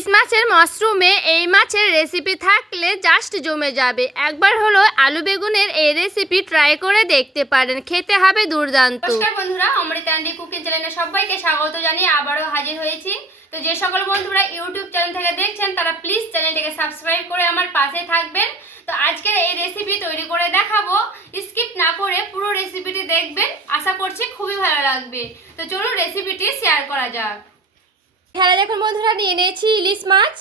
ইলিশ মাছের মাশরুমে এই মাছের রেসিপি থাকলে জাস্ট জমে যাবে। একবার হলো আলু বেগুনের এই রেসিপি ট্রাই করে দেখতে পারেন, খেতে হবে দুর্দান্ত। নমস্কার বন্ধুরা, অমৃতা আন্টি কুকিং চ্যানেলে সবাইকে স্বাগত জানিয়ে আবারও হাজির হয়েছি। তো যে সকল বন্ধুরা ইউটিউব চ্যানেল থেকে দেখছেন তারা প্লিজ চ্যানেলটিকে সাবস্ক্রাইব করে আমার পাশে থাকবেন। তো আজকের এই রেসিপি তৈরি করে দেখাবো, স্কিপ না করে পুরো রেসিপিটি দেখবেন, আশা করছি খুবই ভালো লাগবে। তো চলুন রেসিপিটি শেয়ার করা যাক। এখানে দেখুন বন্ধুরা, নিয়ে নিয়েছি ইলিশ মাছ।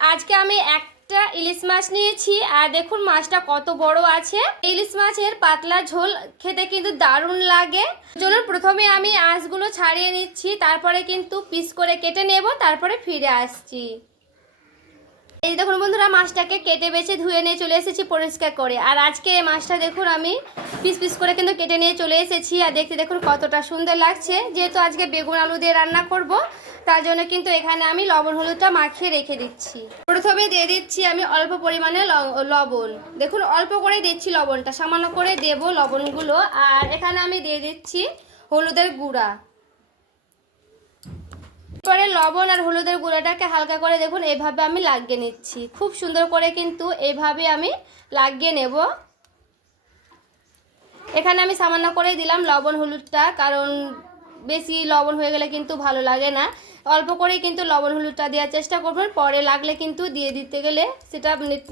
আজকে আমি একটা ইলিশ মাছ নিয়েছি, আর দেখুন মাছটা কত বড় আছে। ইলিশ মাছের পাতলা ঝোল খেতে কিন্তু দারুণ লাগে। চলুন প্রথমে আমি আঁশগুলো ছাড়িয়ে নিচ্ছি, তারপরে কিন্তু পিস করে কেটে নেব, তারপরে ফিরে আসছি। এই দেখুন বন্ধুরা, মাছটাকে কেটে বেছে ধুয়ে নিয়ে চলে এসেছি পরিষ্কার করে। আর আজকে এই মাছটা দেখুন আমি পিস পিস করে কিন্তু কেটে নিয়ে চলে এসেছি। আর দেখতে দেখুন কতটা সুন্দর লাগছে। যেহেতু আজকে বেগুন আলু দিয়ে রান্না করব, তার জন্য কিন্তু এখানে আমি লবণ হলুদটা মাখিয়ে রেখে দিচ্ছি। প্রথমে দিয়ে দিচ্ছি আমি অল্প পরিমাণে লবণ। দেখুন অল্প করে দিচ্ছি লবণটা, সামান্য করে দেব লবণগুলো। আর এখানে আমি দিয়ে দিচ্ছি হলুদের গুঁড়া। পরে লবণ আর হলুদের গুঁড়াটাকে হালকা করে দেখুন এইভাবে আমি লাগিয়ে নিচ্ছি। খুব সুন্দর করে কিন্তু এইভাবে আমি লাগিয়ে নেব। এখানে আমি সামান্য করে দিলাম লবণ হলুদটা, কারণ বেশি লবণ হয়ে গেলে কিন্তু ভালো লাগে না। অল্প করেই কিন্তু লবণ হলুদটা দেওয়ার চেষ্টা করবেন, পরে লাগলে কিন্তু দিয়ে দিতে গেলে সেটা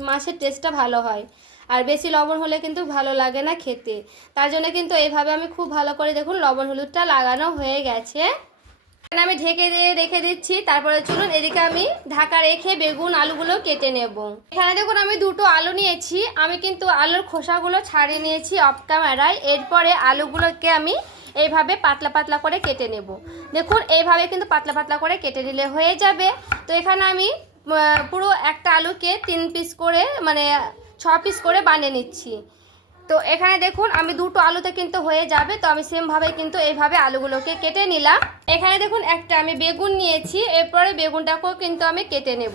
মাছের টেস্টটা ভালো হয়। আর বেশি লবণ হলে কিন্তু ভালো লাগে না খেতে। তার জন্য কিন্তু এইভাবে আমি খুব ভালো করে দেখুন লবণ হলুদটা লাগানো হয়ে গেছে। আমি ঢেকে দিয়ে রেখে দিচ্ছি। তারপরে চলুন এদিকে আমি ঢাকা রেখে বেগুন আলুগুলো কেটে নেব। এখানে দেখুন আমি দুটো আলু নিয়েছি। আমি কিন্তু আলুর খোসাগুলো ছাড়িয়ে নিয়েছি অফ ক্যামেরায়। এরপরে আলুগুলোকে আমি এইভাবে পাতলা পাতলা করে কেটে নেব। দেখুন এইভাবে কিন্তু পাতলা পাতলা করে কেটে নিলে হয়ে যাবে। তো এখানে আমি পুরো একটা আলুকে 3 পিস করে, মানে 6 পিস করে বানিয়ে নিচ্ছি। তো এখানে দেখুন আমি দুটো আলুতে কিন্তু হয়ে যাবে। তো আমি সেমভাবে কিন্তু এইভাবে আলুগুলোকে কেটে নিলাম। এখানে দেখুন একটা আমি বেগুন নিয়েছি, এরপরে বেগুনটাকেও কিন্তু আমি কেটে নেব।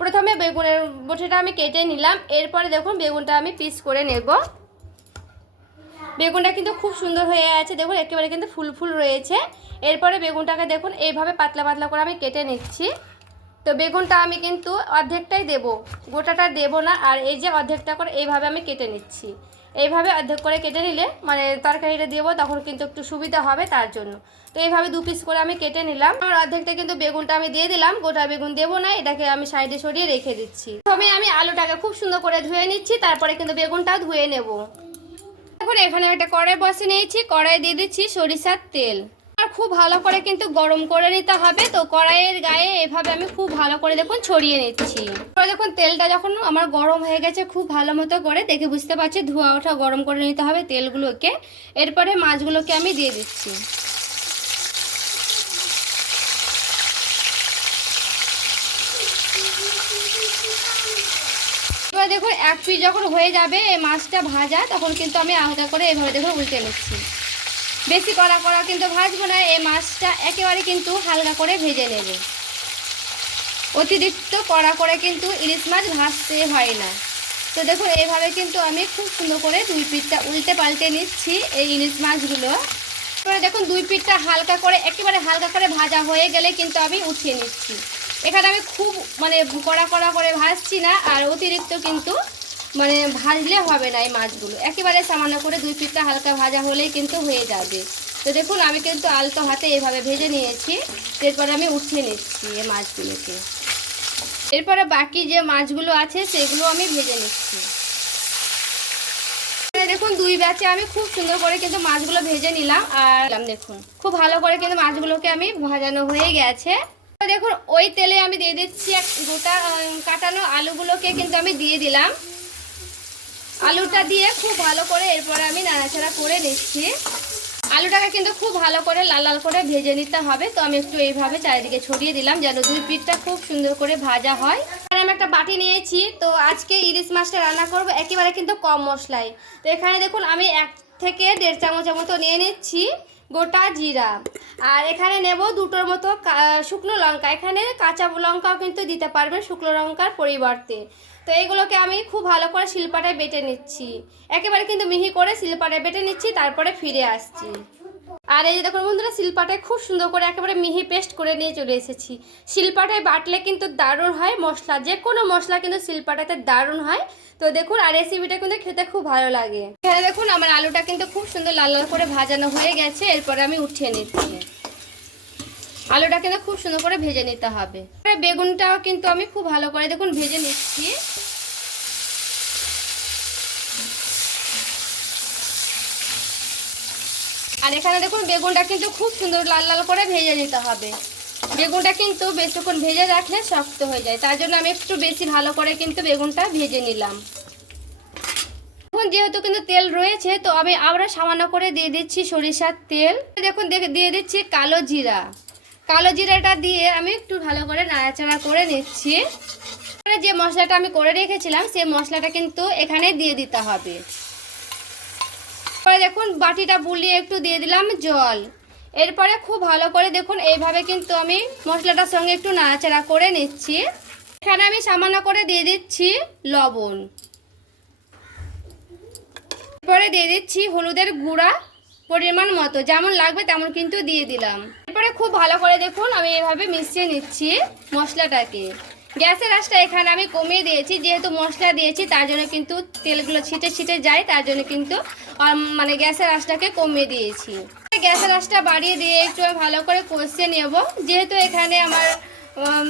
প্রথমে বেগুনের বটিটা আমি কেটে নিলাম, এরপরে দেখুন বেগুনটা আমি পিস করে নেব। বেগুনটা কিন্তু খুব সুন্দর হয়ে আছে, দেখুন একেবারে কিন্তু ফুল ফুল রয়েছে। এরপরে বেগুনটাকে দেখুন এইভাবে পাতলা পাতলা করে আমি কেটে নিচ্ছি। তো বেগুনটা আমি কিন্তু অর্ধেকটাই দেব, গোটাটা দেব না। আর এই যে অর্ধেকটা করে এইভাবে আমি কেটে নিচ্ছি। এইভাবে অর্ধেক করে কেটে নিলে মানে তরকারিটা দেবো তখন কিন্তু একটু সুবিধা হবে, তার জন্য। তো এইভাবে 2 পিস করে আমি কেটে নিলাম। আর অর্ধেকটা কিন্তু বেগুনটা আমি দিয়ে দিলাম, গোটা বেগুন দেবো না, এটাকে আমি সাইডে সরিয়ে রেখে দিচ্ছি। প্রথমে আমি আলুটাকে খুব সুন্দর করে ধুয়ে নিচ্ছি, তারপরে কিন্তু বেগুনটাও ধুয়ে নেব। এখন এখানে একটা কড়াই বসে নিয়েছি, কড়াই দিয়ে দিচ্ছি সরিষার তেল। আর খুব ভালো করে কিন্তু গরম করে নিতে হবে। তো কড়াইয়ের গায়ে এভাবে আমি খুব ভালো করে দেখুন ছড়িয়ে নিচ্ছি। দেখুন তেলটা যখন আমার গরম হয়ে গেছে খুব ভালো মতো করে, দেখে বুঝতে পারছি ধোয়া ওঠা গরম করে নিতে হবে তেলগুলোকে। এরপরে মাছগুলোকে আমি দিয়ে দিচ্ছি। এবার দেখুন এক পিস যখন হয়ে যাবে এই মাছটা ভাজা, তখন কিন্তু আমি হালকা করে এভাবে দেখুন উল্টে নিচ্ছি। বেশি কড়া কড়া কিন্তু ভাজবো না, এই মাছটা একেবারে কিন্তু হালকা করে ভেজে নেব। অতিরিক্ত কড়া করে কিন্তু ইলিশ মাছ ভাজতে হয় না। তো দেখুন এইভাবে কিন্তু আমি খুব সুন্দর করে 2 পিঠটা উল্টে পাল্টে নিচ্ছি এই ইলিশ মাছগুলো। এবারে দেখুন 2 পিঠটা হালকা করে, একেবারে হালকা করে ভাজা হয়ে গেলে কিন্তু আমি উঠিয়ে নিচ্ছি। এখানে আমি খুব মানে কড়া কড়া করে ভাজছি না, আর অতিরিক্ত কিন্তু মানে ভাজলে হবে না। এই মাছগুলো একেবারে সামান্য করে 2 পিঠটা হালকা ভাজা হলেই কিন্তু হয়ে যাবে। তো দেখুন আমি কিন্তু আলতো হাতে এইভাবে ভেজে নিয়েছি। এরপরে আমি উঠিয়ে নিচ্ছি এই মাছগুলোকে। এরপরে বাকি যে মাছগুলো আছে সেগুলো আমি ভেজে নিচ্ছি। দেখুন 2 ব্যাচে আমি খুব সুন্দর করে কিন্তু মাছগুলো ভেজে নিলাম। আর দেখুন খুব ভালো করে কিন্তু মাছগুলোকে আমি ভাজানো হয়ে গেছে। দেখুন ওই তেলে আমি দিয়ে দিচ্ছি গোটা কাটানো আলুগুলোকে কিন্তু আমি দিয়ে দিলাম। আলুটা দিয়ে খুব ভালো করে এরপরে আমি নাড়াচাড়া করে নিচ্ছি। আলুটাকে কিন্তু খুব ভালো করে লাল লাল করে ভেজে নিতে হবে। তো আমি একটু এইভাবে চারিদিকে ছড়িয়ে দিলাম যেন 2 পিঠটা খুব সুন্দর করে ভাজা হয়। আমি একটা বাটি নিয়েছি, তো আজকে ইলিশ মাছটা রান্না করব একেবারে কিন্তু কম মশলায়। তো এখানে দেখুন আমি 1 থেকে 1.5 চামচের মতো নিয়ে নিচ্ছি গোটা জিরা। আর এখানে নেব 2টোর মতো শুকনো লঙ্কা। এখানে কাঁচা লঙ্কাও কিন্তু দিতে পারবেন শুকনো লঙ্কার পরিবর্তে। তো এইগুলোকে আমি খুব ভালো করে শিলপাটায় বেটে নিচ্ছি, একেবারে কিন্তু মিহি করে শিলপাটায় বেটে নিচ্ছি, তারপরে ফিরে আসছি। আর এই যে দেখুন বন্ধুরা, শিলপাটায় খুব সুন্দর করে একেবারে মিহি পেস্ট করে নিয়ে চলে এসেছি। শিলপাটায় বাটলে কিন্তু দারুণ হয় মশলা, যে কোনো মশলা কিন্তু শিলপাটাতে দারুণ হয়। তো দেখুন, আর রেসিপিটা কিন্তু খেতে খুব ভালো লাগে। এখানে দেখুন আমার আলুটা কিন্তু খুব সুন্দর লাল লাল করে ভাজানো হয়ে গেছে। এরপরে আমি উঠিয়ে নিচ্ছি। আলুটা কিন্তু খুব সুন্দর করে ভেজে নিতে হবে। বেগুনটাও কিন্তু আমি খুব ভালো করে দেখুন ভেজে নিচ্ছি। আর এখানে দেখুন বেগুনটা কিন্তু খুব সুন্দর লাল লাল করে ভেজে নিতে হবে। বেগুনটা কিন্তু বেশিক্ষণ ভেজে রাখলে শক্ত হয়ে যায়, তার জন্য আমি একটু বেশি ভালো করে কিন্তু বেগুনটা ভেজে নিলাম। এখন যেহেতু কিন্তু তেল রয়েছে, তো আমি আবার সামান্য করে দিয়ে দিচ্ছি সরিষার তেল। দেখুন দিয়ে দিচ্ছি কালো জিরা। কালো জিরাটা দিয়ে আমি একটু ভালো করে নাড়াচাড়া করে নিচ্ছি। যে মশলাটা আমি করে রেখেছিলাম সেই মশলাটা কিন্তু এখানে দিয়ে দিতে হবে। দেখুন বাটিটা বুলিয়ে একটু দিয়ে দিলাম জল। এরপরে খুব ভালো করে দেখুন এইভাবে কিন্তু আমি মশলাটার সঙ্গে একটু নাড়াচাড়া করে নিচ্ছি। এখানে আমি সামান্য করে দিয়ে দিচ্ছি লবণ। এরপরে দিয়ে দিচ্ছি হলুদের গুঁড়া পরিমাণ মতো, যেমন লাগবে তেমন কিন্তু দিয়ে দিলাম। এরপরে খুব ভালো করে দেখুন আমি এভাবে মিশিয়ে নিচ্ছি মশলাটাকে। গ্যাসের আঁচটা এখানে আমি কমিয়ে দিয়েছি, যেহেতু মশলা দিয়েছি তার জন্য কিন্তু তেলগুলো ছিটে ছিটে যায়, তার জন্য কিন্তু মানে গ্যাসের আঁচটাকে কমিয়ে দিয়েছি। গ্যাসের আঁচটা বাড়িয়ে দিয়ে একটু ভালো করে কষিয়ে নেব। যেহেতু এখানে আমার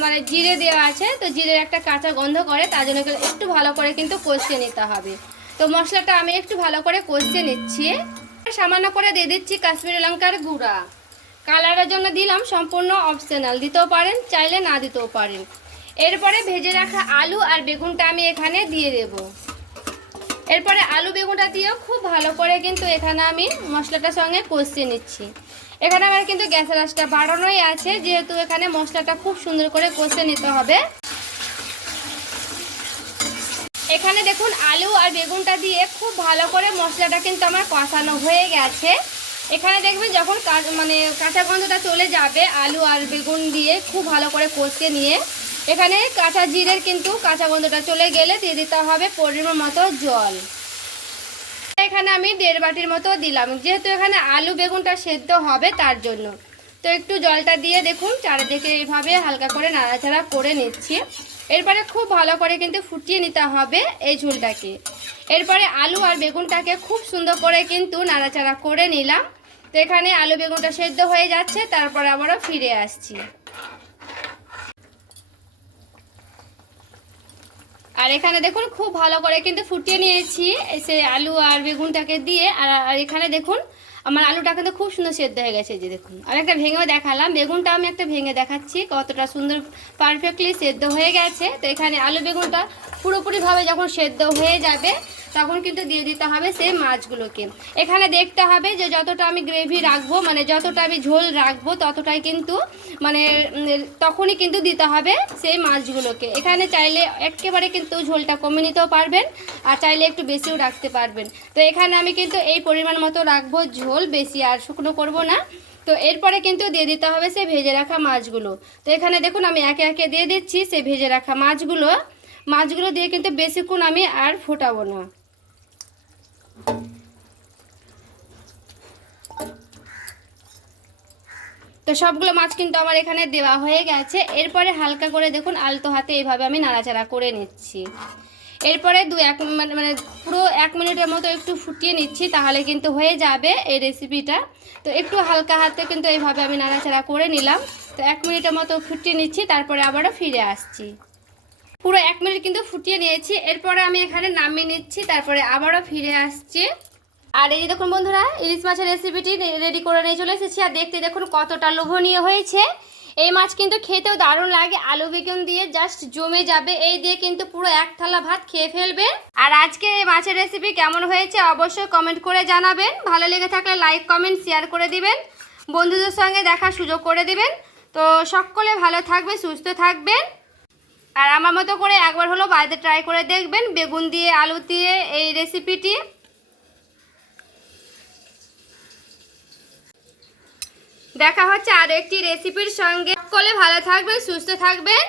মানে জিরে দেওয়া আছে, তো জিরের একটা কাঁচা গন্ধ করে, তার জন্য একটু ভালো করে কিন্তু কষিয়ে নিতে হবে। তো মশলাটা আমি একটু ভালো করে কষিয়ে নিচ্ছি। সামান্য করে দিয়ে দিচ্ছি কাশ্মীরি লঙ্কার গুঁড়া। কালারের জন্য দিলাম, সম্পূর্ণ অপশনাল, দিতেও পারেন চাইলে না দিতেও পারেন। এরপরে ভেজে রাখা আলু আর বেগুনটা আমি এখানে দিয়ে দেব। এরপরে আলু বেগুনটা দিয়েও খুব ভালো করে কিন্তু এখানে আমি মশলাটার সঙ্গে কষিয়ে নিচ্ছি। এখানে আমার কিন্তু গ্যাসের আঁচটা বাড়ানোই আছে, যেহেতু এখানে মশলাটা খুব সুন্দর করে কষিয়ে নিতে হবে। এখানে দেখুন আলু আর বেগুনটা দিয়ে খুব ভালো করে মশলাটা কিন্তু আমার কষানো হয়ে গেছে। এখানে দেখবেন যখন মানে কাঁচা গন্ধটা চলে যাবে আলু আর বেগুন দিয়ে খুব ভালো করে কষিয়ে নিয়ে, এখানে কাঁচা জিরের কিন্তু কাঁচা গন্ধটা চলে গেলে দিয়ে দিতে হবে পরিমাণ মতো জল। এখানে আমি 1.5 বাটির মতো দিলাম, যেহেতু এখানে আলু বেগুনটা সেদ্ধ হবে তার জন্য। তো একটু জলটা দিয়ে দেখুন চারিদিকে এইভাবে হালকা করে নাড়াচাড়া করে নিচ্ছি। এরপরে খুব ভালো করে কিন্তু ফুটিয়ে নিতে হবে এই ঝোলটাকে। এরপরে আলু আর বেগুনটাকে খুব সুন্দর করে কিন্তু নাড়াচাড়া করে নিলাম। তো এখানে আলু বেগুনটা সেদ্ধ হয়ে যাচ্ছে, তারপর আবারও ফিরে আসছি। আর এখানে দেখুন খুব ভালো করে কিন্তু ফুটিয়ে নিয়েছি সে আলু আর বেগুনটাকে দিয়ে। আর এখানে দেখুন আমার আলুটা কিন্তু খুব সুন্দর সেদ্ধ হয়ে গেছে। যে দেখুন আমি একটা ভেঙেও দেখালাম, বেগুনটা আমি একটা ভেঙে দেখাচ্ছি কতটা সুন্দর পারফেক্টলি সেদ্ধ হয়ে গেছে। তো এখানে আলু বেগুনটা পুরোপুরিভাবে যখন সেদ্ধ হয়ে যাবে তখন কিন্তু দিয়ে দিতে হবে সেই মাছগুলোকে। এখানে দেখতে হবে যে যতটা আমি গ্রেভি রাখবো, মানে যতটা আমি ঝোল রাখবো ততটাই কিন্তু মানে তখনই কিন্তু দিতে হবে সেই মাছগুলোকে। এখানে চাইলে একেবারে কিন্তু ঝোলটা কমিয়ে নিতেও পারবেন, আর চাইলে একটু বেশিও রাখতে পারবেন। তো এখানে আমি কিন্তু এই পরিমাণ মতো রাখবো ঝোল, বেশি আর শুকনো করব না। তো এরপরে কিন্তু দিয়ে দিতে হবে সেই ভেজে রাখা মাছগুলো। তো এখানে দেখুন আমি একে একে দিয়ে দিচ্ছি সেই ভেজে রাখা মাছগুলো দিয়ে কিন্তু বেশিক্ষণ আমি আর ফোটাবো না। তো সবগুলো মাছ কিন্তু আমার এখানে দেওয়া হয়ে গেছে। এরপরে হালকা করে দেখুন আলতো হাতে এইভাবে আমি নাড়াচাড়া করে নিচ্ছি। এরপরে মানে পুরো 1 মিনিটের মতো একটু ফুটিয়ে নিচ্ছি, তাহলে কিন্তু হয়ে যাবে এই রেসিপিটা। তো একটু হালকা হাতে কিন্তু এইভাবে আমি নাড়াচাড়া করে নিলাম। তো 1 মিনিটের মতো ফুটিয়ে নিচ্ছি, তারপরে আবারও ফিরে আসছি। পুরো 1 মিনিট কিন্তু ফুটিয়ে নিয়েছি। এরপরে আমি এখানে নামিয়ে নিচ্ছি, তারপরে আবারও ফিরে আসছি। আর এই যে দেখুন বন্ধুরা, ইলিশ মাছের রেসিপিটি রেডি করে নিয়ে চলে এসেছি। আর দেখতে দেখুন কতটা লোভনীয় হয়েছে। এই মাছ কিন্তু খেতেও দারুণ লাগে, আলু বেগুন দিয়ে জাস্ট জমে যাবে। এই দিয়ে কিন্তু পুরো 1 থালা ভাত খেয়ে ফেলবেন। আর আজকে এই মাছের রেসিপি কেমন হয়েছে অবশ্যই কমেন্ট করে জানাবেন। ভালো লেগে থাকলে লাইক কমেন্ট শেয়ার করে দিবেন, বন্ধুদের সঙ্গে দেখার সুযোগ করে দিবেন। তো সকলে ভালো থাকবে, সুস্থ থাকবেন। আর আমার মতো করে একবার হলো বাড়িতে ট্রাই করে দেখবেন বেগুন দিয়ে আলু দিয়ে এই রেসিপিটি। দেখা হচ্ছে আরো একটি রেসিপির সঙ্গে। সকলে ভালো থাকবেন, সুস্থ থাকবেন।